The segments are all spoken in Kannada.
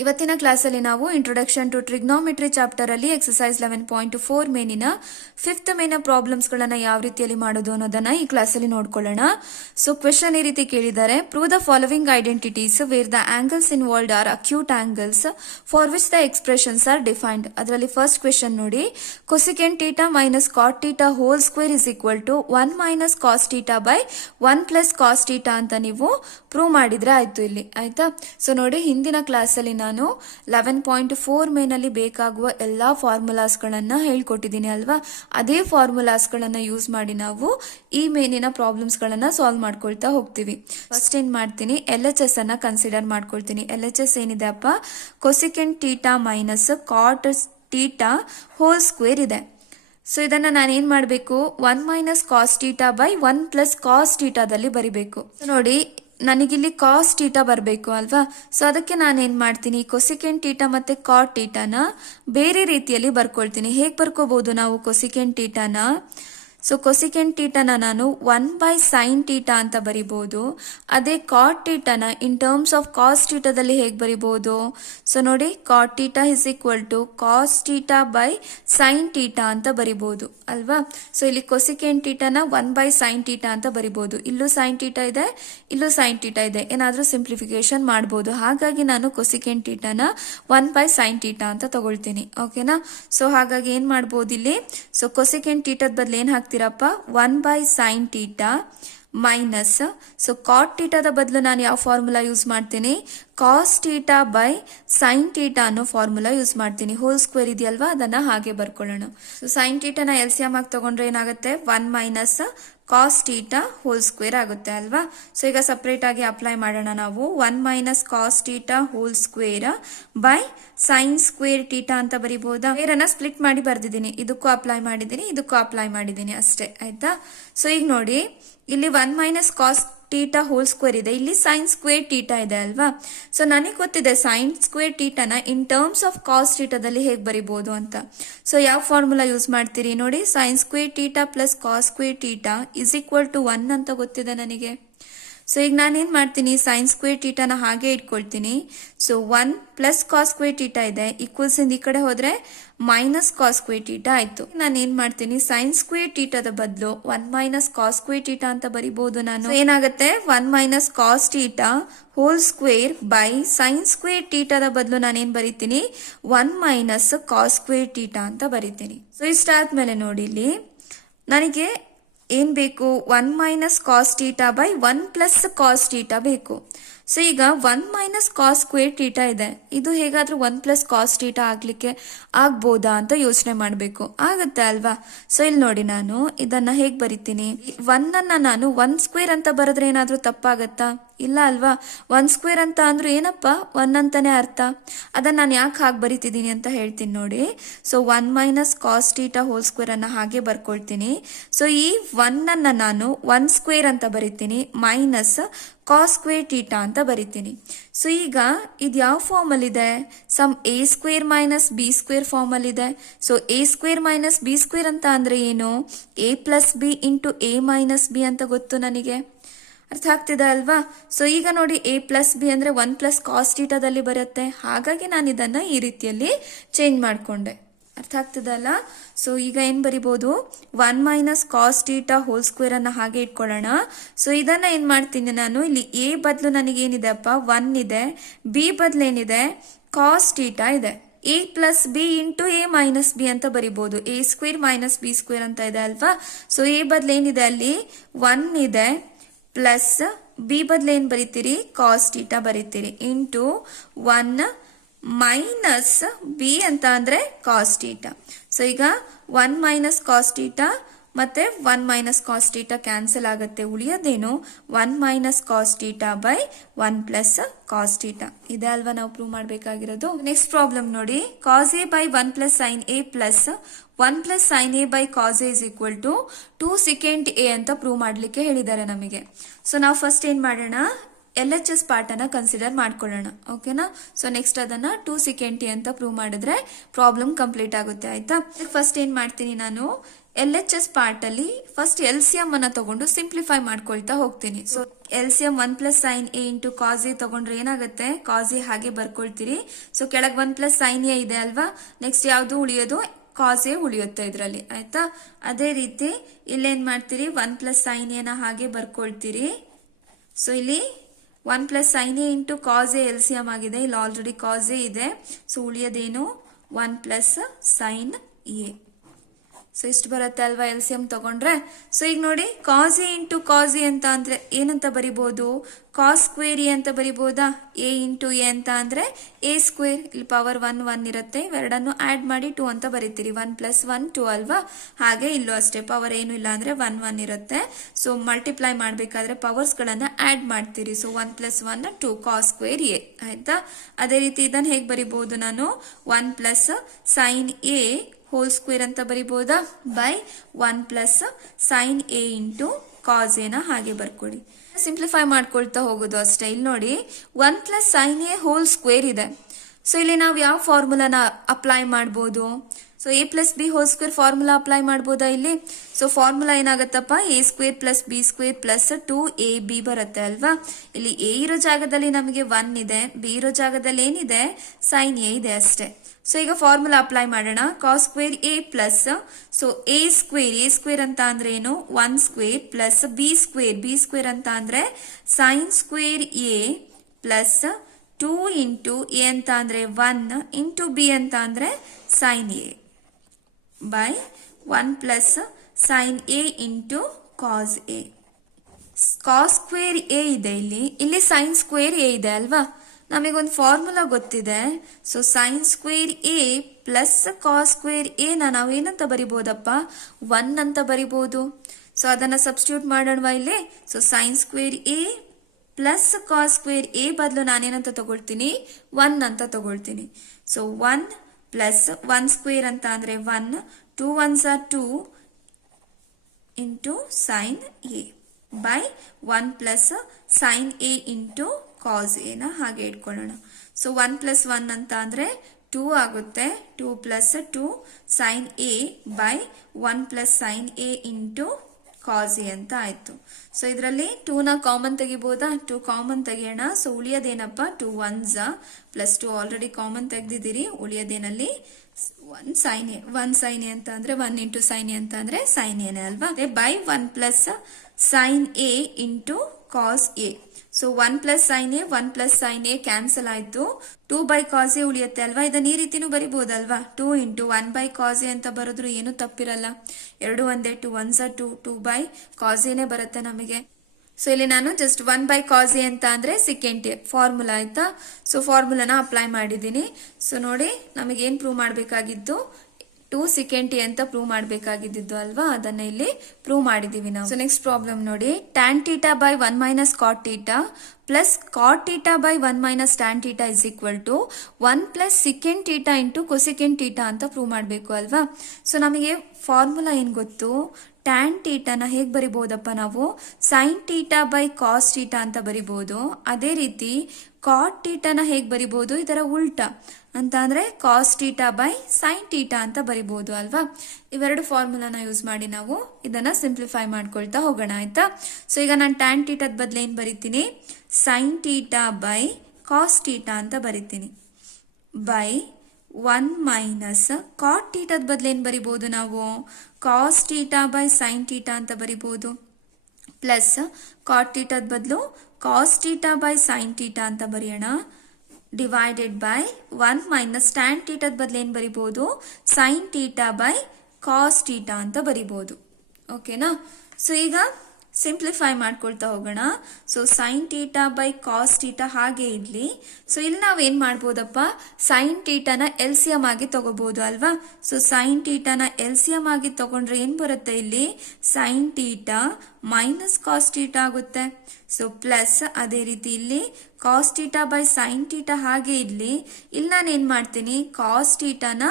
ಇವತ್ತಿನ ಕ್ಲಾಸಲ್ಲಿ ನಾವು ಇಂಟ್ರೊಡಕ್ಷನ್ ಟು ಟ್ರಿಗ್ನೋಮೆಟ್ರಿ ಚಾಪ್ಟರ್ ಅಲ್ಲಿ ಎಕ್ಸರ್ಸೈಸ್ 11.4 ಮೇನಿನ 5th ಮೇನ ಪ್ರಾಬ್ಲಮ್ಸ್ ಗಳನ್ನ ಯಾವ ರೀತಿಯಲ್ಲಿ ಮಾಡೋದು ಅನ್ನೋದನ್ನ ಈ ಕ್ಲಾಸಲ್ಲಿ ನೋಡ್ಕೊಳ್ಳೋಣ. ಸೊ ಕ್ವೆಶ್ಚನ್ ಈ ರೀತಿ ಕೇಳಿದ್ದಾರೆ, prove the following identities where the angles involved are acute angles for which the expressions are defined. ಅದರಲ್ಲಿ ಫಸ್ಟ್ ಕ್ವೆಶ್ಚನ್ ನೋಡಿ, cosecant theta minus cot theta whole square is equal to 1 minus cos theta by 1 plus cos theta ಅಂತ ನೀವು ಪ್ರೂವ್ ಮಾಡಿದ್ರೆ ಆಯ್ತು ಇಲ್ಲಿ, ಆಯ್ತಾ. ಸೊ ನೋಡಿ, ಹಿಂದಿನ ಕ್ಲಾಸಲ್ಲಿ ನಾನು 11.4 ಮೇನಲ್ಲಿ ಬೇಕಾಗುವ ಎಲ್ಲಾ ಫಾರ್ಮುಲಾಸ್ ಗಳನ್ನ ಹೇಳ್ಕೊಟ್ಟಿದ್ದೀನಿ ಅಲ್ವಾ. ಅದೇ ಫಾರ್ಮುಲಾಸ್ ಗಳನ್ನ ಯೂಸ್ ಮಾಡಿ ನಾವು ಈ ಮೇನಿನ ಪ್ರಾಬ್ಲಮ್ಸ್ ಗಳನ್ನ ಸಾಲ್ವ್ ಮಾಡ್ಕೊಳ್ತಾ ಹೋಗ್ತೀವಿ. ಫಸ್ಟ್ ಏನ್ ಮಾಡ್ತೀನಿ, LHS ಅನ್ನ ಕನ್ಸಿಡರ್ ಮಾಡ್ಕೊಳ್ತೀನಿ. LHS ಏನಿದೆ ಅಪ್ಪ, cosecant theta minus cot theta whole square ಇದೆ. ಸೊ ಇದನ್ನ ನಾನೇನ್ ಮಾಡಬೇಕು, 1 minus cos theta by 1 plus cos ಥೀಟಾದಲ್ಲಿ ಬರಿಬೇಕು. ನೋಡಿ, ನನಗಿಲ್ಲಿ ಕಾಸ್ ಥೀಟಾ ಬರಬೇಕು ಅಲ್ವಾ. ಸೊ ಅದಕ್ಕೆ ನಾನೇನ್ ಮಾಡ್ತೀನಿ, ಕೊಸಿಕೆಂಟ್ ಥೀಟಾ ಮತ್ತೆ ಕಾಟ್ ಥೀಟಾನ ಬೇರೆ ರೀತಿಯಲ್ಲಿ ಬರ್ಕೊಳ್ತೀನಿ. ಹೇಗ್ ಬರ್ಕೋಬಹುದು ನಾವು ಕೊಸಿಕೆಂಟ್ ಥೀಟಾನ? ಸೊ ಕೊಸಿಕೆಂಟ್ ಥೀಟಾನ ನಾನು 1 ಬೈ ಸೈನ್ ಥೀಟಾ ಅಂತ ಬರಿಬಹುದು. ಅದೇ ಕಾಟ್ ಥೀಟಾನ ಇನ್ ಟರ್ಮ್ಸ್ ಆಫ್ ಕಾಸ್ ಥೀಟಾದಲ್ಲಿ ಹೇಗೆ ಬರಿಬಹುದು? ಸೊ ನೋಡಿ, cot theta is equal to cos theta by sine theta ಅಂತ ಬರಿಬಹುದು ಅಲ್ವಾ. ಸೊ ಇಲ್ಲಿ ಕೊಸಿಕೆಂಟ್ ಥೀಟಾನ 1 ಬೈ ಸೈನ್ ಥೀಟಾ ಅಂತ ಬರಿಬಹುದು. ಇಲ್ಲೂ ಸೈನ್ ಥೀಟಾ ಇದೆ, ಇಲ್ಲೂ ಸೈನ್ ಥೀಟಾ ಇದೆ, ಏನಾದ್ರೂ ಸಿಂಪ್ಲಿಫಿಕೇಶನ್ ಮಾಡಬಹುದು. ಹಾಗಾಗಿ ನಾನು ಕೊಸಿಕೆಂಟ್ ಥೀಟಾನ 1 ಬೈ ಸೈನ್ ಥೀಟಾ ಅಂತ ತಗೊಳ್ತೀನಿ. ಓಕೆನಾ. ಸೊ ಹಾಗಾಗಿ ಏನ್ ಮಾಡಬಹುದು ಇಲ್ಲಿ, ಸೊ ಕೊಸಿಕೆಂಟ್ ಥೀಟಾದ ಬದಲು ಏನ್ ಹಾಕ್ತಿರಪ್ಪ, 1 by sine theta minus, so cot ಥೀಟಾದ ಬದಲು ನಾನು ಯಾವ ಫಾರ್ಮುಲಾ ಯೂಸ್ ಮಾಡ್ತೀನಿ, cos theta by sine theta ಅನ್ನೋ ಫಾರ್ಮುಲಾ ಯೂಸ್ ಮಾಡ್ತೀನಿ. ಹೋಲ್ ಸ್ಕ್ವೇರ್ ಇದೆಯಲ್ವಾ, ಅದನ್ನ ಹಾಗೆ ಬರ್ಕೊಳ್ಳೋಣ. ಸೊ ಸೈನ್ ಥೀಟಾನ LCM ಆಗಿ ತಗೊಂಡ್ರೆ ಏನಾಗುತ್ತೆ, 1 minus cos theta whole square ಆಗುತ್ತೆ ಅಲ್ವಾ. ಸೊ ಈಗ ಸಪರೇಟ್ ಆಗಿ ಅಪ್ಲೈ ಮಾಡೋಣ ನಾವು. 1 minus cos theta whole square by sine square theta ಅಂತ ಬರಿಬಹುದಾ? ಬೇರೆನ ಸ್ಪ್ಲಿಟ್ ಮಾಡಿ ಬರ್ದಿದ್ದೀನಿ, ಇದಕ್ಕೂ ಅಪ್ಲೈ ಮಾಡಿದ್ದೀನಿ, ಇದಕ್ಕೂ ಅಪ್ಲೈ ಮಾಡಿದ್ದೀನಿ ಅಷ್ಟೇ, ಆಯ್ತಾ. ಸೊ ಈಗ ನೋಡಿ, ಇಲ್ಲಿ 1 minus cos theta whole square ಇದೆ, ಇಲ್ಲಿ ಸೈನ್ ಸ್ಕ್ವೇರ್ ಥೀಟಾ ಇದೆ ಅಲ್ವಾ. ಸೊ ನನಗೆ ಗೊತ್ತಿದೆ ಸೈನ್ ಸ್ಕ್ವೇರ್ ಥೀಟಾನ ಇನ್ ಟರ್ಮ್ಸ್ ಆಫ್ ಕಾಸ್ ಥೀಟಾದಲ್ಲಿ ಹೇಗೆ ಬರಿಬಹುದು ಅಂತ. ಸೊ ಯಾವ ಫಾರ್ಮುಲಾ ಯೂಸ್ ಮಾಡ್ತೀರಿ ನೋಡಿ, sine square theta plus cos square theta is equal to 1 ಅಂತ ಗೊತ್ತಿದೆ ನನಗೆ. ಸೊ ಈಗ ನಾನೇನ್ ಮಾಡ್ತೀನಿ, ಸೈನ್ ಸ್ಕ್ವೇರ್ ಥೀಟಾನ ಹಾಗೆ ಇಟ್ಕೊಳ್ತೀನಿ. So 1 plus cos square theta ಇದೆ, ಈಕ್ವಲ್ಸ್ ಇಂದ ಈ ಕಡೆ ಹೋದ್ರೆ ಮೈನಸ್ ಕಾಸ್ ಸ್ಕ್ವೇರ್ ಥೀಟಾ ಆಯ್ತು. ನಾನು ಏನ್ ಮಾಡ್ತೀನಿ, ಸೈನ್ ಸ್ಕ್ವೇರ್ ಥೀಟಾದ ಬದಲು 1 ಮೈನಸ್ ಕಾಸ್ ಸ್ಕ್ವೇರ್ ಥೀಟಾ ಅಂತ ಬರಿಬಹುದು ನಾನು. ಏನಾಗುತ್ತೆ, 1 minus cos theta whole square by sine square ಥೀಟಾದ ಬದಲು ನಾನೇನ್ ಬರಿತೀನಿ, 1 ಮೈನಸ್ ಕಾಸ್ ಸ್ಕ್ವೇರ್ ಥೀಟಾ ಅಂತ ಬರಿತೀನಿ. ಸೊ ಇಷ್ಟಾದ್ಮೇಲೆ ನೋಡಿ, ಇಲ್ಲಿ ನನಗೆ ಏನ್ ಬೇಕು, 1 minus cos theta by 1 plus cos theta ಬೇಕು. ಸೊ ಈಗ 1 ಮೈನಸ್ ಕಾಸ್ ಸ್ಕ್ವೇರ್ ಥೀಟಾ ಇದೆ, ಇದು ಹೇಗಾದ್ರೂ 1 ಪ್ಲಸ್ ಕಾಸ್ ಥೀಟಾ ಆಗ್ಲಿಕ್ಕೆ ಆಗ್ಬೋದಾ ಅಂತ ಯೋಚನೆ ಮಾಡ್ಬೇಕು, ಆಗತ್ತೆ ಅಲ್ವಾ. ಸೊ ಇಲ್ಲಿ ನೋಡಿ, ನಾನು ಇದನ್ನ ಹೇಗ್ ಬರಿತೀನಿ, 1 ಅನ್ನ ನಾನು 1 ಸ್ಕ್ವೇರ್ ಅಂತ ಬರೆದ್ರೆ ಏನಾದ್ರೂ ತಪ್ಪಾಗತ್ತಾ? ಇಲ್ಲ ಅಲ್ವಾ. 1 ಸ್ಕ್ವೇರ್ ಅಂತ ಅಂದ್ರೆ ಏನಪ್ಪ, 1 ಅಂತಾನೆ ಅರ್ಥ. ಅದನ್ನ ನಾನು ಯಾಕೆ ಹಾಗೆ ಬರಿತಿದ್ದೀನಿ ಅಂತ ಹೇಳ್ತೀನಿ ನೋಡಿ. So 1 minus cos theta whole square ಅನ್ನ ಹಾಗೆ ಬರ್ಕೊಳ್ತೀನಿ. ಸೊ ಈ 1 ಅನ್ನ ನಾನು 1 ಸ್ಕ್ವೇರ್ ಅಂತ ಬರಿತೀನಿ, ಮೈನಸ್ ಕಾಸ್ ಸ್ಕ್ವೇರ್ ಥೀಟಾ ಅಂತ ಬರಿತೀನಿ. ಸೊ ಈಗ ಇದು ಯಾವ ಫಾರ್ಮ್ ಅಲ್ಲಿ ಇದೆ, sum A square minus B square form ಅಲ್ಲಿ ಇದೆ. So A square minus B square ಅಂತ ಅಂದ್ರೆ ಏನು, A plus B into A minus B ಅಂತ ಗೊತ್ತು ನನಗೆ, ಅರ್ಥ ಆಗ್ತಿದೆ ಅಲ್ವಾ. ಸೊ ಈಗ ನೋಡಿ, ಎ ಪ್ಲಸ್ ಬಿ ಅಂದ್ರೆ 1 ಪ್ಲಸ್ ಕಾಸ್ ಥೀಟಾದಲ್ಲಿ ಬರುತ್ತೆ, ಹಾಗಾಗಿ ನಾನು ಇದನ್ನ ಈ ರೀತಿಯಲ್ಲಿ ಚೇಂಜ್ ಮಾಡ್ಕೊಂಡೆ, ಅರ್ಥ ಆಗ್ತಿದೆ ಅಲ್ಲ. ಸೊ ಈಗ ಏನ್ ಬರಿಬಹುದು, 1 minus cos theta whole square ಅನ್ನ ಹಾಗೆ ಇಟ್ಕೊಳ್ಳೋಣ. ಸೊ ಇದನ್ನ ಏನ್ ಮಾಡ್ತೀನಿ ನಾನು, ಇಲ್ಲಿ ಎ ಬದಲು ನನಗೆ ಏನಿದೆ ಅಪ್ಪ, 1 ಇದೆ, ಬಿ ಬದಲು ಏನಿದೆ, ಕಾಸ್ ಥೀಟಾ ಇದೆ. A plus B into A minus B ಅಂತ ಬರಿಬಹುದು, A square minus B square ಅಂತ ಇದೆ ಅಲ್ವಾ. ಸೊ ಎ ಬದಲು ಏನಿದೆ, ಅಲ್ಲಿ 1 ಇದೆ, ಪ್ಲಸ್ ಬಿ ಬದಲು ಏನ್ ಬರೀತೀರಿ, ಕಾಸ್ ಥೀಟಾ ಬರೀತೀರಿ, ಇಂಟು 1 ಮೈನಸ್ ಬಿ ಅಂತ ಅಂದ್ರೆ ಕಾಸ್ ಥೀಟಾ. ಸೊ ಈಗ 1 ಮೈನಸ್ ಕಾಸ್ ಥೀಟಾ ಮತ್ತೆ 1 ಮೈನಸ್ ಕಾಸ್ ಥೀಟಾ ಕ್ಯಾನ್ಸಲ್ ಆಗುತ್ತೆ, ಉಳಿಯೋದೇನು 1 minus cos theta by 1 plus cos theta. ಇದೆ ಅಲ್ವಾ ನಾವು ಪ್ರೂವ್ ಮಾಡಬೇಕಾಗಿರೋದು. ನೆಕ್ಸ್ಟ್ ಪ್ರಾಬ್ಲಮ್ ನೋಡಿ, cos A by 1 plus sine A plus 1 plus sine A by cos A is equal to 2 second A ಅಂತ ಪ್ರೂವ್ ಮಾಡ್ಲಿಕ್ಕೆ ಹೇಳಿದ್ದಾರೆ ನಮಗೆ. ಸೊ ನಾವು ಫಸ್ಟ್ ಏನ್ ಮಾಡೋಣ, LHS ಪಾರ್ಟ್ ಅನ್ನ ಕನ್ಸಿಡರ್ ಮಾಡ್ಕೊಳ್ಳೋಣ, ಓಕೆನಾ. ಸೊ ನೆಕ್ಸ್ಟ್ ಅದನ್ನ 2 ಸೆಕೆಂಡ್ ಎ ಅಂತ ಪ್ರೂವ್ ಮಾಡಿದ್ರೆ ಪ್ರಾಬ್ಲಮ್ ಕಂಪ್ಲೀಟ್ ಆಗುತ್ತೆ, ಆಯ್ತಾ. ಫಸ್ಟ್ ಏನ್ ಮಾಡ್ತೀನಿ ನಾನು, LHS ಪಾರ್ಟ್ ಅಲ್ಲಿ ಫಸ್ಟ್ LCM ಅನ್ನ ತಗೊಂಡು ಸಿಂಪ್ಲಿಫೈ ಮಾಡ್ಕೊಳ್ತಾ ಹೋಗ್ತೀನಿ. So LCM 1 plus sine A into cos A ತಗೊಂಡ್ರೆ ಏನಾಗುತ್ತೆ, ಕಾಸ್ ಎ ಹಾಗೆ ಬರ್ಕೊಳ್ತೀರಿ. ಸೊ ಕೆಳಗೆ 1 ಪ್ಲಸ್ ಸೈನ್ ಎ ಇದೆ ಅಲ್ವಾ, ನೆಕ್ಸ್ಟ್ ಯಾವ್ದು ಉಳಿಯೋದು, ಕಾಸ್ ಎ ಉಳಿಯುತ್ತೆ ಇದರಲ್ಲಿ, ಆಯ್ತಾ. ಅದೇ ರೀತಿ ಇಲ್ಲೇನ್ ಮಾಡ್ತೀರಿ, 1 ಪ್ಲಸ್ ಸೈನ್ ಎನ ಹಾಗೆ ಬರ್ಕೊಳ್ತೀರಿ. ಸೊ ಇಲ್ಲಿ 1 plus sine A into cos A LCM ಆಗಿದೆ, ಇಲ್ಲಿ ಆಲ್ರೆಡಿ ಕಾಸ್ ಎ ಇದೆ. ಸೊ ಉಳಿಯೋದೇನು 1 ಪ್ಲಸ್ ಸೈನ್ ಎ. ಸೊ ಇಷ್ಟು ಬರುತ್ತೆ ಅಲ್ವಾ LCM ತಗೊಂಡ್ರೆ. ಸೊ ಈಗ ನೋಡಿ cos A into cos A ಅಂತ ಅಂದ್ರೆ ಏನಂತ ಬರಿಬಹುದು, ಕಾಸ್ ಸ್ಕ್ವೇರ್ ಎ ಅಂತ ಬರಿಬಹುದಾ. ಎ ಇಂಟು ಎ ಅಂತ ಅಂದ್ರೆ ಎ ಸ್ಕ್ವೇರ್, ಇಲ್ಲಿ ಪವರ್ 1 ಇರುತ್ತೆ, ಇವೆರಡನ್ನು ಆಡ್ ಮಾಡಿ 2 ಅಂತ ಬರೀತೀರಿ. 1 ಪ್ಲಸ್ 1 2 ಅಲ್ವಾ. ಹಾಗೆ ಇಲ್ಲೂ ಅಷ್ಟೇ, ಪವರ್ ಏನು ಇಲ್ಲ ಅಂದ್ರೆ 1 ಇರುತ್ತೆ. ಸೊ ಮಲ್ಟಿಪ್ಲೈ ಮಾಡ್ಬೇಕಾದ್ರೆ ಪವರ್ಸ್ ಗಳನ್ನ ಆಡ್ ಮಾಡ್ತೀರಿ. So 1 plus 1 2 cos square A, ಆಯ್ತಾ. ಅದೇ ರೀತಿ ಇದನ್ನ ಹೇಗೆ ಬರಿಬಹುದು ನಾನು, 1 plus sine A whole square ಅಂತ ಬರಿಬಹುದಾ, by 1 plus sine A into cos ಎನ ಹಾಗೆ ಬರ್ಕೊಡಿ. ಸಿಂಪ್ಲಿಫೈ ಮಾಡ್ಕೊಳ್ತಾ ಹೋಗೋದು ಅಷ್ಟೇ. ಇಲ್ಲಿ ನೋಡಿ 1 plus sine A whole square ಇದೆ. ಸೊ ಇಲ್ಲಿ ನಾವು ಯಾವ ಫಾರ್ಮುಲಾನ ಅಪ್ಲೈ ಮಾಡಬಹುದು, so A plus B whole square formula apply ಮಾಡಬಹುದಾ ಇಲ್ಲಿ. ಸೊ ಫಾರ್ಮುಲಾ ಏನಾಗತ್ತಪ್ಪ, A square plus B square plus 2ab ಬರುತ್ತೆ ಅಲ್ವಾ. ಇಲ್ಲಿ ಎ ಇರೋ ಜಾಗದಲ್ಲಿ ನಮಗೆ 1 ಇದೆ, ಬಿ ಇರೋ ಜಾಗದಲ್ಲಿ ಏನಿದೆ, ಸೈನ್ ಎ ಇದೆ ಅಷ್ಟೇ. ಸೊ ಈಗ ಫಾರ್ಮುಲಾ ಅಪ್ಲೈ ಮಾಡೋಣ. Cos square A plus, so A square ಅಂತ ಅಂದ್ರೆ ಏನು, 1 ಸ್ಕ್ವೇರ್ ಪ್ಲಸ್ ಬಿ ಸ್ಕ್ವೇರ್ ಅಂತ ಅಂದ್ರೆ sine square A plus 2 into A ಅಂತ ಅಂದ್ರೆ 1 ಇಂಟು ಬಿ ಅಂತ ಅಂದ್ರೆ sine A by 1 plus sine A into cos A. Cos square A ಇದೆ ಇಲ್ಲಿ ಸೈನ್ ಸ್ಕ್ವೇರ್ ಎ ಇದೆ ಅಲ್ವಾ. ನಮಗೊಂದು ಫಾರ್ಮುಲಾ ಗೊತ್ತಿದೆ. So sine square A plus cos square A ನಾವು ಏನಂತ ಬರಿಬಹುದಪ್ಪ, 1 ಅಂತ ಬರಿಬಹುದು. ಸೊ ಅದನ್ನ ಸಬ್ಸ್ಟಿಟ್ಯೂಟ್ ಮಾಡೋಣವಾ ಇಲ್ಲಿ. So sine square A plus cos square A ಬದಲು ನಾನೇನಂತ ತಗೊಳ್ತೀನಿ, 1 ಅಂತ ತಗೊಳ್ತೀನಿ. ಸೊ 1 ಪ್ಲಸ್ 1 ಸ್ಕ್ವೇರ್ ಅಂತ ಅಂದ್ರೆ 1, 2 1s are 2 into sine A by 1 plus sine A into cos A ನ ಹಾಗೆ ಇಟ್ಕೊಳ್ಳೋಣ. ಸೊ 1 ಪ್ಲಸ್ 1 ಅಂತ ಅಂದ್ರೆ 2 ಆಗುತ್ತೆ, 2 plus 2 sine A by 1 plus sine A into cos A ಅಂತ ಆಯ್ತು. ಸೊ ಇದರಲ್ಲಿ 2 ನ ಕಾಮನ್ ತೆಗಿಬಹುದಾ, 2 ಕಾಮನ್ ತೆಗಿಯೋಣ. ಸೊ ಉಳಿಯೋದೇನಪ್ಪ, 2 1s ಪ್ಲಸ್ 2 ಆಲ್ರೆಡಿ ಕಾಮನ್ ತೆಗ್ದಿದ್ದೀರಿ. ಉಳಿಯೋದೇನಲ್ಲಿ 1 ಸೈನ್ ಎ ಅಂತ ಅಂದ್ರೆ 1 ಇಂಟು ಸೈನ್ ಎ ಅಂತ ಅಂದ್ರೆ ಸೈನ್ ಎನೆ ಅಲ್ವಾ, by 1 plus sine A into cos A. So 1 plus sine A 1 plus sine A cancel ಆಯ್ತು, 2 ಬೈ ಕಾಸ್ ಎ ಉಳಿಯುತ್ತೆ ಅಲ್ವಾ. ಇದನ್ನ ಈ ರೀತಿನೂ ಬರಿಬಹುದಲ್ವಾ, 2 ಇಂಟು 1 ಬೈ ಕಾಸ್ ಎ ಅಂತ ಬರೆದ್ರು ಏನು ತಪ್ಪಿರಲ್ಲ. 2 ಒಂದೇ, 2 1s are 2, 2 ಬೈ ಕಾಸ್ ಎನೇ ಬರುತ್ತೆ ನಮಗೆ. ಸೊ ಇಲ್ಲಿ ನಾನು ಜಸ್ಟ್ 1 ಬೈ ಕಾಸ್ ಎ ಅಂತ ಅಂದ್ರೆ ಸೆಕೆಂಡ್ ಫಾರ್ಮುಲಾ, ಆಯ್ತಾ. ಸೊ ಫಾರ್ಮುಲಾನ ಅಪ್ಲೈ ಮಾಡಿದ್ದೀನಿ. ಸೊ ನೋಡಿ ನಮಗೆ ಏನ್ ಪ್ರೂವ್ ಮಾಡಬೇಕಾಗಿದ್ದು, 2 secant ಅಂತ ಪ್ರೂವ್ ಮಾಡಬೇಕಾಗಿದ್ದು ಅಲ್ವಾ, ಅದನ್ನ ಇಲ್ಲಿ ಪ್ರೂವ್ ಮಾಡಿದೀವಿ ನಾವು. ಸೊ ನೆಕ್ಸ್ಟ್ ಪ್ರಾಬ್ಲಮ್ ನೋಡಿ, tan theta by 1 minus cot theta plus cot theta by 1 minus tan theta is equal to 1 plus secant theta into cosecant theta ಅಂತ ಪ್ರೂವ್ ಮಾಡಬೇಕು ಅಲ್ವಾ. ಸೊ ನಮಗೆ ಫಾರ್ಮುಲಾ ಏನ್ ಗೊತ್ತು, ಟ್ಯಾನ್ ಟೀಟಾನ ಹೇಗೆ ಬರಿಬಹುದಪ್ಪ ನಾವು, sine theta by cos theta ಅಂತ ಬರಿಬಹುದು. ಅದೇ ರೀತಿ ಕಾಟ್ ಟೀಟಾನ ಹೇಗೆ ಬರಿಬಹುದು, ಇದರ ಉಲ್ಟಾ ಅಂತ ಅಂದ್ರೆ cos theta by sine theta ಅಂತ ಬರಿಬಹುದು ಅಲ್ವಾ. ಇವೆರಡು ಫಾರ್ಮುಲಾನ ಯೂಸ್ ಮಾಡಿ ನಾವು ಇದನ್ನ ಸಿಂಪ್ಲಿಫೈ ಮಾಡ್ಕೊಳ್ತಾ ಹೋಗೋಣ, ಆಯ್ತಾ. ಸೊ ಈಗ ನಾನು ಟ್ಯಾನ್ ಟೀಟಾದ ಬದಲು ಏನ್ ಬರಿತೀನಿ, sine theta by cos theta ಅಂತ ಬರಿತೀನಿ, ಬೈ 1 ಮೈನಸ್ ಕಾಟ್ ಟೀಟಾದ ಬದಲು ಏನ್ ಬರಿಬಹುದು ನಾವು, cos theta by sine theta ಅಂತ ಬರಿಬಹುದು, ಪ್ಲಸ್ ಕಾಟ್ ಟೀಟಾದ ಬದಲು cos theta by sine theta ಅಂತ ಬರೆಯೋಣ, ಡಿವೈಡೆಡ್ ಬೈ 1 ಮೈನಸ್ ಟ್ಯಾನ್ ಟೀಟಾದ ಬದಲು ಏನ್ ಬರಿಬಹುದು, sine theta by cos theta ಅಂತ ಬರಿಬಹುದು. ಓಕೆನಾ. ಸೊ ಈಗ ಸಿಂಪ್ಲಿಫೈ ಮಾಡ್ಕೊಳ್ತಾ ಹೋಗೋಣ. So sine theta by cos theta ಹಾಗೆ ಇಡ್ಲಿ. ಸೊ ಇಲ್ಲಿ ನಾವ್ ಏನ್ ಮಾಡ್ಬೋದಪ್ಪ, ಸೈನ್ ಟೀಟಾನ LCM ಆಗಿ ತಗೋಬಹುದು ಅಲ್ವಾ. ಸೊ ಸೈನ್ ಟೀಟಾನ LCM ಆಗಿ ತಗೊಂಡ್ರೆ ಏನ್ ಬರುತ್ತೆ ಇಲ್ಲಿ, sine theta minus cos theta ಆಗುತ್ತೆ. ಸೊ ಪ್ಲಸ್ ಅದೇ ರೀತಿ ಇಲ್ಲಿ cos theta by sine theta ಹಾಗೆ ಇರಲಿ. ಇಲ್ಲಿ ನಾನು ಏನು ಮಾಡ್ತೀನಿ, ಕಾಸ್ ಟೀಟಾನ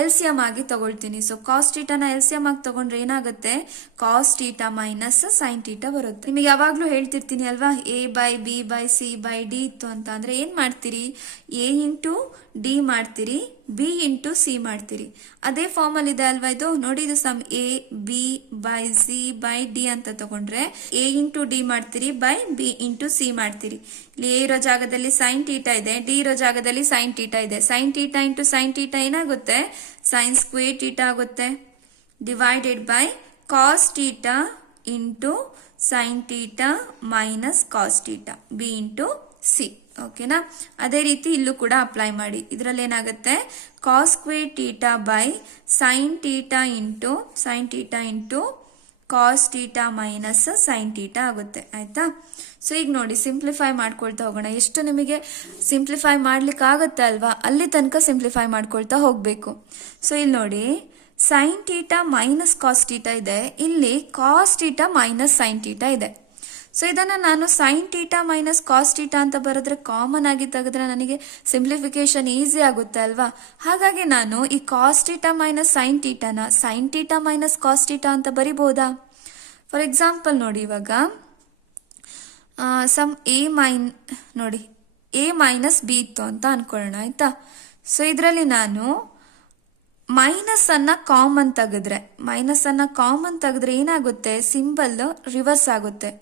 ಎಲ್ಸಿಯಂ ಆಗಿ ತಗೊಳ್ತೀನಿ. ಸೊ ಕಾಸ್ ಟೀಟಾನ ಎಲ್ಸಿಯಂ ಆಗಿ ತಗೊಂಡ್ರೆ ಏನಾಗುತ್ತೆ, cos theta minus sine theta ಬರುತ್ತೆ. ನಿಮಗೆ ಯಾವಾಗಲೂ ಹೇಳ್ತಿರ್ತೀನಿ ಅಲ್ವಾ, A by B by C by D ಇತ್ತು ಅಂತ ಅಂದ್ರೆ ಏನು ಮಾಡ್ತೀರಿ, ಎ ಇಂಟು ಡಿ ಮಾಡ್ತೀರಿ, ಬಿ ಇಂಟು ಸಿ ಮಾಡ್ತೀರಿ. ಅದೇ ಫಾರ್ಮಲ್ ಇದೆ ಅಲ್ವಾ ಇದು. ನೋಡಿ, ಇದು sum A B by C by D ಅಂತ ತಗೊಂಡ್ರೆ ಎ ಇಂಟು ಡಿ ಮಾಡ್ತೀರಿ ಬೈ ಬಿ ಇಂಟು ಸಿ ಮಾಡ್ತೀರಿ. ಇಲ್ಲಿ ಎ ಇರೋ ಜಾಗದಲ್ಲಿ ಸೈನ್ ಟೀಟಾ ಇದೆ, ಡಿ ಇರೋ ಜಾಗದಲ್ಲಿ ಸೈನ್ ಟೀಟಾ ಇದೆ. Sine theta into sine theta ಏನಾಗುತ್ತೆ, ಸೈನ್ ಸ್ಕ್ವೇರ್ ಟೀಟಾ ಆಗುತ್ತೆ, divided by cos theta into sine theta minus cos theta, B into C. ಓಕೆನಾ. ಅದೇ ರೀತಿ ಇಲ್ಲೂ ಕೂಡ ಅಪ್ಲೈ ಮಾಡಿ. ಇದರಲ್ಲಿ ಏನಾಗುತ್ತೆ, cos square theta by sine theta into cos theta minus sine theta ಆಗುತ್ತೆ. ಆಯ್ತಾ. ಸೊ ಈಗ ನೋಡಿ, ಸಿಂಪ್ಲಿಫೈ ಮಾಡ್ಕೊಳ್ತಾ ಹೋಗೋಣ. ಎಷ್ಟು ನಿಮಗೆ ಸಿಂಪ್ಲಿಫೈ ಮಾಡ್ಲಿಕ್ಕೆ ಆಗುತ್ತೆ ಅಲ್ವಾ, ಅಲ್ಲಿ ತನಕ ಸಿಂಪ್ಲಿಫೈ ಮಾಡ್ಕೊಳ್ತಾ ಹೋಗ್ಬೇಕು. ಸೊ ಇಲ್ಲಿ ನೋಡಿ, sine theta minus cos theta ಇದೆ, ಇಲ್ಲಿ cos theta minus sine theta ಇದೆ. ಸೊ ಇದನ್ನ ನಾನು sine theta minus cos theta ಅಂತ ಬರೆದ್ರೆ, ಕಾಮನ್ ಆಗಿ ತೆಗೆದ್ರೆ ನನಗೆ ಸಿಂಪ್ಲಿಫಿಕೇಶನ್ ಈಸಿ ಆಗುತ್ತೆ ಅಲ್ವಾ. ಹಾಗಾಗಿ ನಾನು ಈ ಕಾಸ್ ಟೀಟಾ ಮೈನಸ್ ಸೈನ್ ಟೀಟಾನ sine theta minus cos theta ಅಂತ ಬರಿಬಹುದಾ. ಫಾರ್ ಎಕ್ಸಾಂಪಲ್ ನೋಡಿ, ಇವಾಗ ಸಮ್ ನೋಡಿ ಎ ಮೈನಸ್ ಬಿ ಇತ್ತು ಅಂತ ಅನ್ಕೊಳ್ಳೋಣ. ಆಯ್ತಾ. ಸೊ ಇದರಲ್ಲಿ ನಾನು ಮೈನಸ್ ಅನ್ನ ಕಾಮನ್ ತೆಗೆದ್ರೆ ಏನಾಗುತ್ತೆ, ಸಿಂಬಲ್ ರಿವರ್ಸ್ ಆಗುತ್ತೆ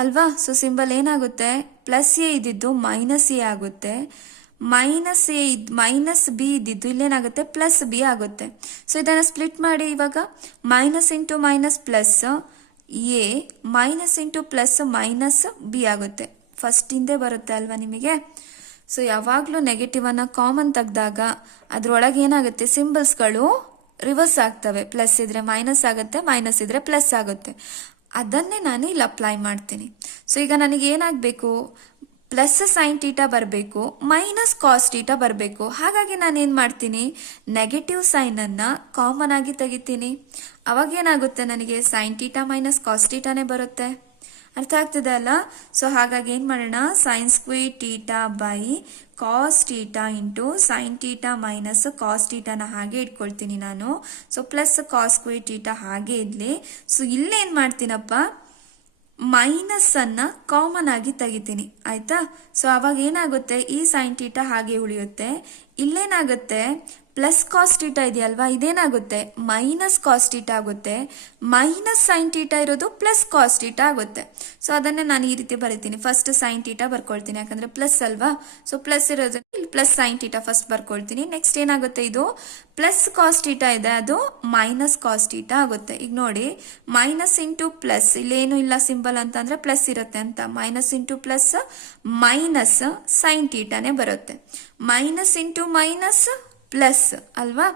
ಅಲ್ವಾ. ಸೊ ಸಿಂಬಲ್ ಏನಾಗುತ್ತೆ, ಪ್ಲಸ್ ಎ ಇದ್ದಿದ್ದು ಮೈನಸ್ ಎ ಆಗುತ್ತೆ, ಮೈನಸ್ ಬಿ ಇದ್ದಿದ್ದು ಇಲ್ಲೇನಾಗುತ್ತೆ, ಪ್ಲಸ್ ಬಿ ಆಗುತ್ತೆ. ಸೊ ಇದನ್ನ ಸ್ಪ್ಲಿಟ್ ಮಾಡಿ, ಇವಾಗ minus into minus plus A, minus into plus minus B ಆಗುತ್ತೆ. ಫಸ್ಟ್ ಹಿಂದೆ ಬರುತ್ತೆ ಅಲ್ವಾ ನಿಮಗೆ. ಸೊ ಯಾವಾಗಲೂ ನೆಗೆಟಿವ್ ಅನ್ನ ಕಾಮನ್ ತೆಗೆದಾಗ ಅದ್ರೊಳಗೆ ಏನಾಗುತ್ತೆ, ಸಿಂಬಲ್ಸ್ಗಳು ರಿವರ್ಸ್ ಆಗ್ತವೆ. ಪ್ಲಸ್ ಇದ್ರೆ ಮೈನಸ್ ಆಗುತ್ತೆ, ಮೈನಸ್ ಇದ್ರೆ ಪ್ಲಸ್ ಆಗುತ್ತೆ. ಅದನ್ನೇ ನಾನು ಇಲ್ಲಿ ಅಪ್ಲೈ ಮಾಡ್ತೀನಿ. ಸೊ ಈಗ ನನಗೆ ಏನಾಗಬೇಕು, ಪ್ಲಸ್ ಸೈನ್ ಟೀಟಾ ಬರಬೇಕು, ಮೈನಸ್ ಕಾಸ್ ಟೀಟಾ ಬರಬೇಕು. ಹಾಗಾಗಿ ನಾನು ಏನು ಮಾಡ್ತೀನಿ, ನೆಗೆಟಿವ್ ಸೈನ್ ಅನ್ನ ಕಾಮನ್ ಆಗಿ ತೆಗಿತೀನಿ. ಅವಾಗ ಏನಾಗುತ್ತೆ, ನನಗೆ ಸೈನ್ ಟೀಟಾ ಮೈನಸ್ ಕಾಸ್ ಟೀಟಾನೇ ಬರುತ್ತೆ. ಅರ್ಥ ಆಗ್ತದೆ ಅಲ್ಲ. ಸೊ ಹಾಗಾಗಿ ಏನ್ ಮಾಡೋಣ, sine square theta by cos theta into sine theta minus cos ಟೀಟಾನ ಹಾಗೆ ಇಟ್ಕೊಳ್ತೀನಿ ನಾನು. So plus cos square theta ಹಾಗೆ ಇದ್ಲಿ. ಸೊ ಇಲ್ಲೇನ್ ಮಾಡ್ತೀನಪ್ಪ, ಮೈನಸ್ ಅನ್ನ ಕಾಮನ್ ಆಗಿ ತೆಗಿತೀನಿ. ಆಯ್ತಾ. ಸೊ ಅವಾಗ ಏನಾಗುತ್ತೆ, ಈ ಸೈನ್ ಟೀಟಾ ಹಾಗೆ ಉಳಿಯುತ್ತೆ. ಇಲ್ಲೇನಾಗುತ್ತೆ, ಪ್ಲಸ್ ಕಾಸ್ ಟೀಟಾ ಇದೆಯಲ್ವಾ, ಇದೇನಾಗುತ್ತೆ ಮೈನಸ್ ಕಾಸ್ ಟೀಟಾ ಆಗುತ್ತೆ. ಮೈನಸ್ ಸೈನ್ ಟೀಟಾ ಇರೋದು ಪ್ಲಸ್ ಕಾಸ್ ಟೀಟಾ ಆಗುತ್ತೆ. ಸೊ ಅದನ್ನೇ ನಾನು ಈ ರೀತಿ ಬರೀತೀನಿ. ಫಸ್ಟ್ ಸೈನ್ ಟೀಟಾ ಬರ್ಕೊಳ್ತೀನಿ, ಯಾಕಂದ್ರೆ ಪ್ಲಸ್ ಅಲ್ವಾ. ಸೊ ಪ್ಲಸ್ ಇರೋದು ಇಲ್ಲಿ ಪ್ಲಸ್ ಸೈನ್ ಟೀಟಾ ಫಸ್ಟ್ ಬರ್ಕೊಳ್ತೀನಿ. ನೆಕ್ಸ್ಟ್ ಏನಾಗುತ್ತೆ, ಇದು ಪ್ಲಸ್ ಕಾಸ್ ಟೀಟಾ ಇದೆ, ಅದು ಮೈನಸ್ ಕಾಸ್ ಟೀಟಾ ಆಗುತ್ತೆ. ಈಗ ನೋಡಿ, ಮೈನಸ್ ಇಂಟು ಪ್ಲಸ್, ಇಲ್ಲೇನು ಇಲ್ಲ ಸಿಂಬಲ್ ಅಂತ ಅಂದ್ರೆ ಪ್ಲಸ್ ಇರುತ್ತೆ ಅಂತ. Minus into plus minus sine ಟೀಟಾನೇ ಬರುತ್ತೆ. ಮೈನಸ್ ಇಂಟು ಮೈನಸ್ ಪ್ಲಸ್ ಅಲ್ವಾ,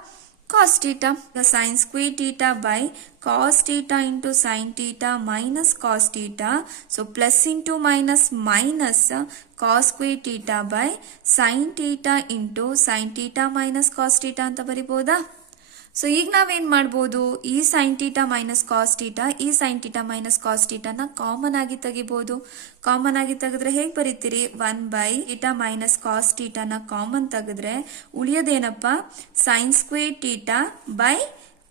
cos theta. Sine square theta by cos theta into sine theta minus cos theta. So plus into minus minus cos square theta by sine theta into sine theta minus cos theta ಅಂತ ಬರಿಬಹುದಾ. ಸೊ ಈಗ ನಾವೇನ್ ಮಾಡ್ಬೋದು, ಈ sine theta minus cos theta, ಈ ಸೈನ್ ಟೀಟಾ ಮೈನಸ್ ಕಾಸ್ ಟೀಟಾನ ಕಾಮನ್ ಆಗಿ ತೆಗಿಬಹುದು. ಕಾಮನ್ ಆಗಿ ತೆಗೆದ್ರೆ ಹೇಗೆ ಬರೀತೀರಿ, 1 ಟೀಟಾ ಮೈನಸ್ ಕಾಸ್ ಟೀಟಾನ ಕಾಮನ್ ತೆಗೆದ್ರೆ ಉಳಿಯೋದೇನಪ್ಪ, sine square theta by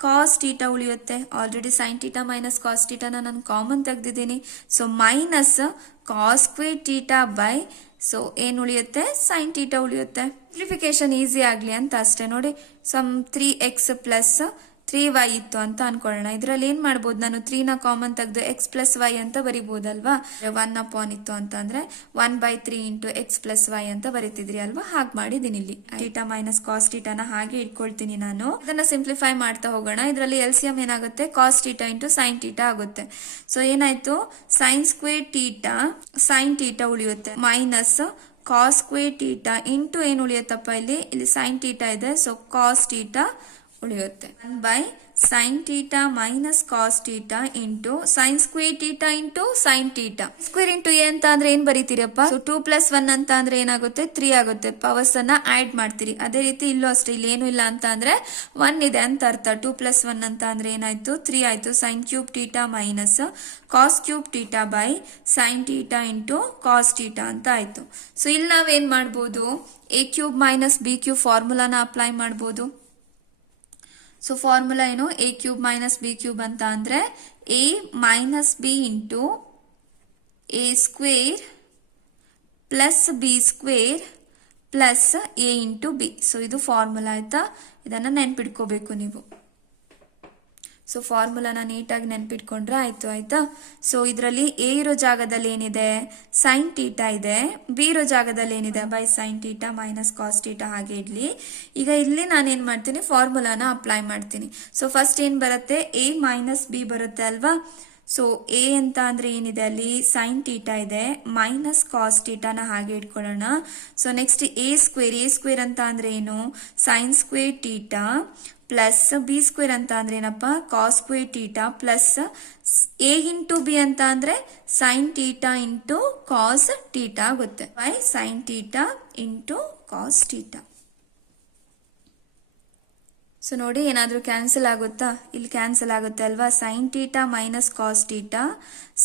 cos theta ಉಳಿಯುತ್ತೆ. Already sine theta minus cos ಟೀಟಾನ ನಾನು ಕಾಮನ್ ತೆಗೆದಿದ್ದೀನಿ. So minus cos square theta by, so ಏನ್ ಉಳಿಯುತ್ತೆ, ಸೈನ್ ಟೀಟಾ ಉಳಿಯುತ್ತೆ. ಸಿಂಪ್ಲಿಫಿಕೇಶನ್ ಈಸಿ ಆಗ್ಲಿ ಅಂತ ಅಷ್ಟೇ. ನೋಡಿ, ಸಮ್ 3x ಪ್ಲಸ್ 3y ಇತ್ತು ಅಂತ ಅನ್ಕೊಳ್ಳೋಣ. ಇದ್ರಲ್ಲಿ ಏನ್ ಮಾಡ್ಬೋದು, ನಾನು 3ನ ಕಾಮನ್ ತೆಗೆದು x ಪ್ಲಸ್ y ಅಂತ ಬರಿಬಹುದಲ್ವಾ. 1 ಇತ್ತು ಅಂತ ಅಂದ್ರೆ 1/3 ಇಂಟು x ಪ್ಲಸ್ y ಅಂತ ಬರೀತಿದ್ರಿ ಅಲ್ವಾ. ಹಾಗೆ ಮಾಡಿದೀನಿ. ಇಲ್ಲಿ ಟೀಟಾ ಮೈನಸ್ ಕಾಸ್ ಟೀಟಾನ ಹಾಗೆ ಇಟ್ಕೊಳ್ತೀನಿ ನಾನು. ಇದನ್ನ ಸಿಂಪ್ಲಿಫೈ ಮಾಡ್ತಾ ಹೋಗೋಣ. ಇದರಲ್ಲಿ ಎಲ್ಸಿಯಂ ಏನಾಗುತ್ತೆ, cos theta into sine theta ಆಗುತ್ತೆ. ಸೊ ಏನಾಯ್ತು, sine square theta sine theta ಉಳಿಯುತ್ತೆ, minus cos square theta into ಏನು ಉಳಿಯುತ್ತಪ್ಪ, ಇಲ್ಲಿ ಸೈನ್ ಟೀಟಾ ಇದೆ. ಸೊ ಕಾಸ್ ಟೀಟಾ ಉಳಿಯುತ್ತೆ. 1/sin θ minus cos θ into sine square θ into sine θ. Square into A ಅಂತ ಅಂದ್ರೆ ಏನ್ ಬರೀತೀರಪ್ಪ? 2 + 1 ಅಂತ ಅಂದ್ರೆ ಏನಾಗುತ್ತೆ? 3 ಆಗುತ್ತೆ. ಪವರ್ಸ್ ಅನ್ನ ಆಡ್ ಮಾಡ್ತೀರಿ. ಅದೇ ರೀತಿ ಇಲ್ಲೂ ಅಷ್ಟೇ, ಇಲ್ಲಿ ಏನು ಇಲ್ಲ ಅಂತ ಅಂದ್ರೆ 1 ಇದೆ ಅಂತ ಅರ್ಥ. 2 + 1 ಅಂತ ಅಂದ್ರೆ ಏನಾಯ್ತು? 3 ಆಯ್ತು. Sine cube θ minus cos cube θ by sine θ into cos θ ಅಂತ ಆಯ್ತು. ಸೊ ಇಲ್ಲಿ ನಾವೇನ್ ಮಾಡ್ಬೋದು? a³ ಮೈನಸ್ b³ ಫಾರ್ಮುಲಾನ ಅಪ್ಲೈ ಮಾಡ್ಬೋದು. ಸೊ ಫಾರ್ಮುಲಾ ಏನು? a³ ಮೈನಸ್ b³ ಅಂತ ಅಂದ್ರೆ a minus b into a square plus b square plus a into b. So ಇದು ಫಾರ್ಮುಲಾ ಆಯ್ತಾ? ಇದನ್ನ ನೆನ್ಪಿಟ್ಕೋಬೇಕು ನೀವು. ಸೊ ಫಾರ್ಮುಲಾನ ನೀಟಾಗಿ ನೆನ್ಪಿಟ್ಕೊಂಡ್ರೆ ಆಯ್ತು. ಆಯ್ತಾ? ಸೊ ಇದರಲ್ಲಿ ಎ ಇರೋ ಜಾಗದಲ್ಲಿ ಏನಿದೆ? ಸೈನ್ θ ಇದೆ. ಬಿ ಇರೋ ಜಾಗದಲ್ಲಿ ಏನಿದೆ? ಬೈ ಸೈನ್ θ ಮೈನಸ್ ಕಾಸ್ θ ಹಾಗೆ ಇಡ್ಲಿ. ಈಗ ಇಲ್ಲಿ ನಾನೇನ್ ಮಾಡ್ತೀನಿ? ಫಾರ್ಮುಲಾನ ಅಪ್ಲೈ ಮಾಡ್ತೀನಿ. ಸೊ ಫಸ್ಟ್ ಏನ್ ಬರುತ್ತೆ? ಎ ಮೈನಸ್ ಬಿ ಬರುತ್ತೆ ಅಲ್ವಾ? ಸೊ ಎ ಅಂತ ಅಂದ್ರೆ ಏನಿದೆ? ಅಲ್ಲಿ ಸೈನ್ θ ಇದೆ ಮೈನಸ್ ಕಾಸ್ θ ನ ಹಾಗೆ ಇಟ್ಕೊಳ್ಳೋಣ. ಸೊ ನೆಕ್ಸ್ಟ್ ಎ ಸ್ಕ್ವೇರ್ ಅಂತ ಅಂದ್ರೆ ಏನು? Sine square θ plus B square ಅಂತ ಅಂದ್ರೆ ಏನಪ್ಪ? Cos square θ plus A into B ಅಂತ ಅಂದ್ರೆ ಸೈನ್ θ ಇಂಟು ಕಾಸ್ θ ಆಗುತ್ತೆ. By sine θ into cos θ. So ನೋಡಿ, ಏನಾದ್ರೂ ಕ್ಯಾನ್ಸಲ್ ಆಗುತ್ತಾ? ಇಲ್ಲಿ ಕ್ಯಾನ್ಸಲ್ ಆಗುತ್ತೆ ಅಲ್ವಾ? Sine θ minus cos θ,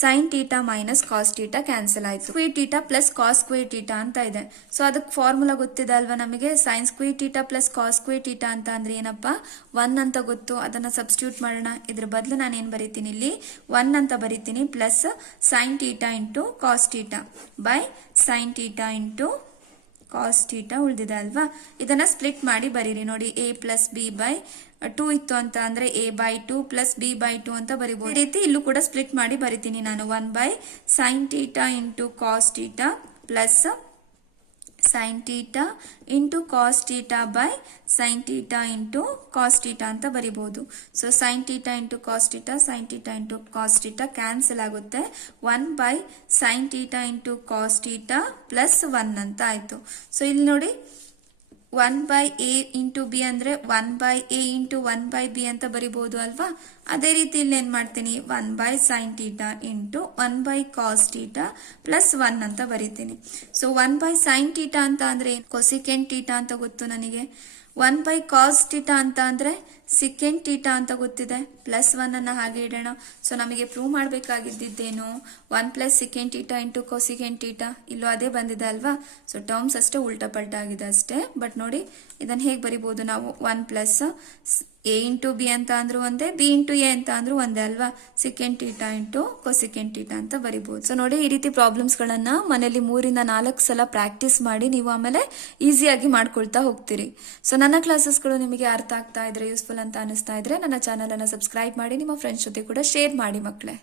sine θ minus cos θ cancel ಆಯ್ತು. ಸ್ಕ್ವೇರ್ θ ಪ್ಲಸ್ ಕಾಸ್ ಸ್ಕ್ವೇರ್ θ ಅಂತ ಇದೆ. ಸೊ ಅದಕ್ಕೆ ಫಾರ್ಮುಲಾ ಗೊತ್ತಿದೆ ಅಲ್ವಾ ನಮಗೆ? Sign square θ plus cos square θ ಅಂತ ಅಂದ್ರೆ ಏನಪ್ಪಾ? 1 ಅಂತ ಗೊತ್ತು. ಅದನ್ನ ಸಬ್ಸ್ಟಿಟ್ಯೂಟ್ ಮಾಡೋಣ. ಇದ್ರ ಬದಲು ನಾನು ಏನ್ ಬರೀತೀನಿ? ಇಲ್ಲಿ 1 ಅಂತ ಬರೀತೀನಿ. Plus sine θ into cos θ by sine θ into cos θ ಉಳಿದಿದೆ ಅಲ್ವಾ? ಇದನ್ನ ಸ್ಪ್ಲಿಟ್ ಮಾಡಿ ಬರೀರಿ. ನೋಡಿ, a ಪ್ಲಸ್ ಬಿ ಬೈ 2 ಇತ್ತು ಅಂತ ಅಂದ್ರೆ a by 2 plus B by 2 ಅಂತ ಬರೀಬಹುದು. ಈ ರೀತಿ ಇಲ್ಲೂ ಕೂಡ ಸ್ಪ್ಲಿಟ್ ಮಾಡಿ ಬರಿತೀನಿ ನಾನು. 1/sin θ into cos θ plus sine θ into cos θ by sine θ into cos θ ಅಂತ ಬರಿಬಹುದು. So sine θ into cos θ, sine θ into cos θ cancel ಆಗುತ್ತೆ. 1/sin θ ಇಂಟು ಕಾಸ್ θ ಪ್ಲಸ್ 1 ಅಂತ ಆಯ್ತು. ಸೊ ಇಲ್ಲಿ ನೋಡಿ, 1/a ಇಂಟು ಬಿ ಅಂದ್ರೆ 1/a ಇಂಟು 1/b ಅಂತ ಬರಿಬಹುದು ಅಲ್ವಾ? ಅದೇ ರೀತಿ ಇಲ್ಲಿ ಏನ್ ಮಾಡ್ತೀನಿ? 1/sin θ ಇಂಟು 1/cos θ ಪ್ಲಸ್ 1 ಅಂತ ಬರೀತೀನಿ. ಸೊ 1/sin θ ಅಂತ ಅಂದ್ರೆ ಕೊಸಿಕೆಂಟ್ θ ಅಂತ ಗೊತ್ತು ನನಗೆ. 1/cos θ ಅಂತ ಅಂದ್ರೆ ಸಿಕೆಂಟ್ θ ಅಂತ ಗೊತ್ತಿದೆ. ಪ್ಲಸ್ 1 ಅನ್ನ ಹಾಗೆ ಇಡೋಣ. ಸೊ ನಮಗೆ ಪ್ರೂವ್ ಮಾಡಬೇಕಾಗಿದ್ದೇನು? 1 ಪ್ಲಸ್ ಸಿಕೆಂಟ್ θ ಇಂಟು ಕೊಸಿಕೆಂಟ್ θ. ಇಲ್ಲೂ ಅದೇ ಬಂದಿದೆ ಅಲ್ವಾ? ಸೊ ಟರ್ಮ್ಸ್ ಅಷ್ಟೇ ಉಲ್ಟಾ ಪಲ್ಟಾ ಆಗಿದೆ ಅಷ್ಟೇ. ಬಟ್ ನೋಡಿ, ಇದನ್ನ ಹೇಗೆ ಬರಿಬಹುದು ನಾವು? 1 ಪ್ಲಸ್ ಎ ಇಂಟು ಬಿ ಅಂತ ಅಂದ್ರೂ ಒಂದೇ, ಬಿ ಇಂಟು ಎ ಅಂತ ಅಂದ್ರೂ ಒಂದೇ ಅಲ್ವಾ? ಸಿಕೆಂಟ್ θ ಇಂಟು ಕೊಸಿಕೆಂಟ್ θ ಅಂತ ಬರಿಬಹುದು. ಸೊ ನೋಡಿ, ಈ ರೀತಿ ಪ್ರಾಬ್ಲಮ್ಸ್ ಗಳನ್ನ ಮನೆಯಲ್ಲಿ 3 ಇಂದ 4 ಸಲ ಪ್ರಾಕ್ಟೀಸ್ ಮಾಡಿ ನೀವು ಆಮೇಲೆ ಈಸಿಯಾಗಿ ಮಾಡ್ಕೊಳ್ತಾ ಹೋಗ್ತೀರಿ. ಸೊ ನನ್ನ ಕ್ಲಾಸಸ್ಗಳು ನಿಮಗೆ ಅರ್ಥ ಆಗ್ತಾ ಇದ್ರೆ, ಯೂಸ್ಫುಲ್ ಅಂತ ಅನಿಸ್ತಾ ಇದ್ರೆ ನನ್ನ ಚಾನಲ್ ಅನ್ನ ಸಬ್ಸ್ಕ್ರೈಬ್ ಮಾಡಿ, ನಿಮ್ಮ ಫ್ರೆಂಡ್ಸ್ ಜೊತೆ ಕೂಡ ಶೇರ್ ಮಾಡಿ ಮಕ್ಕಳೇ.